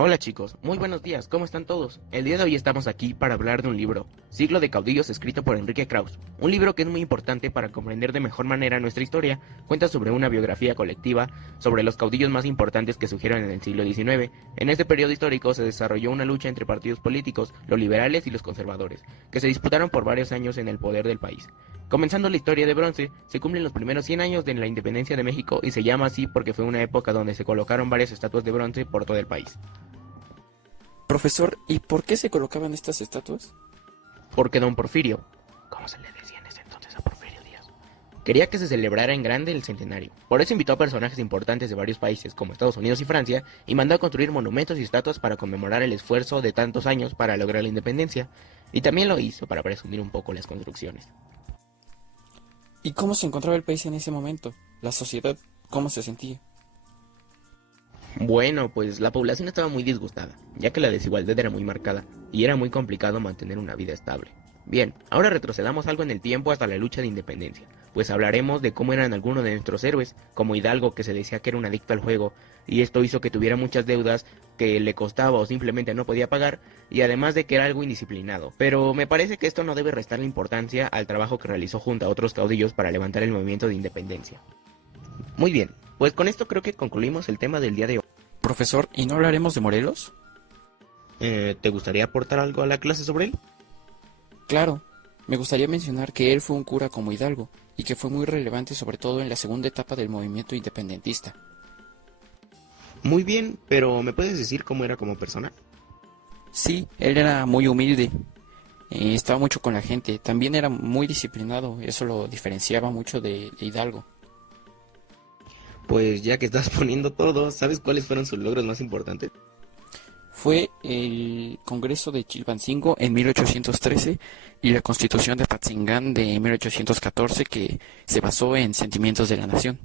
Hola chicos, muy buenos días, ¿cómo están todos? El día de hoy estamos aquí para hablar de un libro, Siglo de Caudillos, escrito por Enrique Krauss. Un libro que es muy importante para comprender de mejor manera nuestra historia. Cuenta sobre una biografía colectiva sobre los caudillos más importantes que surgieron en el siglo XIX. En este periodo histórico se desarrolló una lucha entre partidos políticos, los liberales y los conservadores, que se disputaron por varios años en el poder del país. Comenzando la historia de bronce, se cumplen los primeros 100 años de la independencia de México y se llama así porque fue una época donde se colocaron varias estatuas de bronce por todo el país. Profesor, ¿y por qué se colocaban estas estatuas? Porque don Porfirio, como se le decía en ese entonces a Porfirio Díaz, quería que se celebrara en grande el centenario. Por eso invitó a personajes importantes de varios países como Estados Unidos y Francia y mandó a construir monumentos y estatuas para conmemorar el esfuerzo de tantos años para lograr la independencia. Y también lo hizo para presumir un poco las construcciones. ¿Y cómo se encontraba el país en ese momento? ¿La sociedad cómo se sentía? Bueno, pues la población estaba muy disgustada, ya que la desigualdad era muy marcada y era muy complicado mantener una vida estable. Bien, ahora retrocedamos algo en el tiempo hasta la lucha de independencia, pues hablaremos de cómo eran algunos de nuestros héroes, como Hidalgo, que se decía que era un adicto al juego, y esto hizo que tuviera muchas deudas que le costaba o simplemente no podía pagar, y además de que era algo indisciplinado. Pero me parece que esto no debe restarle importancia al trabajo que realizó junto a otros caudillos para levantar el movimiento de independencia. Muy bien, pues con esto creo que concluimos el tema del día de hoy. Profesor, ¿y no hablaremos de Morelos? ¿Te gustaría aportar algo a la clase sobre él? Claro, me gustaría mencionar que él fue un cura como Hidalgo y que fue muy relevante sobre todo en la segunda etapa del movimiento independentista. Muy bien, pero ¿me puedes decir cómo era como persona? Sí, él era muy humilde, estaba mucho con la gente, también era muy disciplinado, eso lo diferenciaba mucho de Hidalgo. Pues ya que estás poniendo todo, ¿sabes cuáles fueron sus logros más importantes? Fue el Congreso de Chilpancingo en 1813 y la Constitución de Apatzingán de 1814 que se basó en sentimientos de la nación.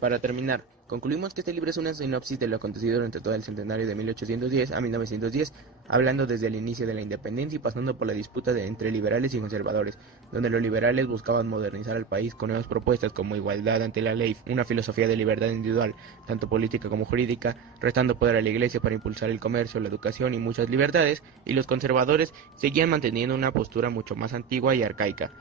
Para terminar, concluimos que este libro es una sinopsis de lo acontecido durante todo el centenario de 1810 a 1910, hablando desde el inicio de la independencia y pasando por la disputa entre liberales y conservadores, donde los liberales buscaban modernizar al país con nuevas propuestas como igualdad ante la ley, una filosofía de libertad individual, tanto política como jurídica, restando poder a la iglesia para impulsar el comercio, la educación y muchas libertades, y los conservadores seguían manteniendo una postura mucho más antigua y arcaica.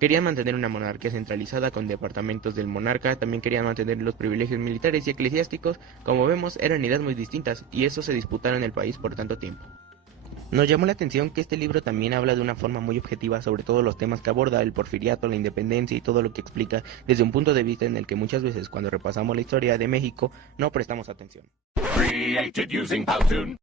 Querían mantener una monarquía centralizada con departamentos del monarca, también querían mantener los privilegios militares y eclesiásticos. Como vemos, eran ideas muy distintas, y eso se disputaron en el país por tanto tiempo. Nos llamó la atención que este libro también habla de una forma muy objetiva sobre todos los temas que aborda, el porfiriato, la independencia y todo lo que explica desde un punto de vista en el que muchas veces cuando repasamos la historia de México no prestamos atención. Created using Powtoon.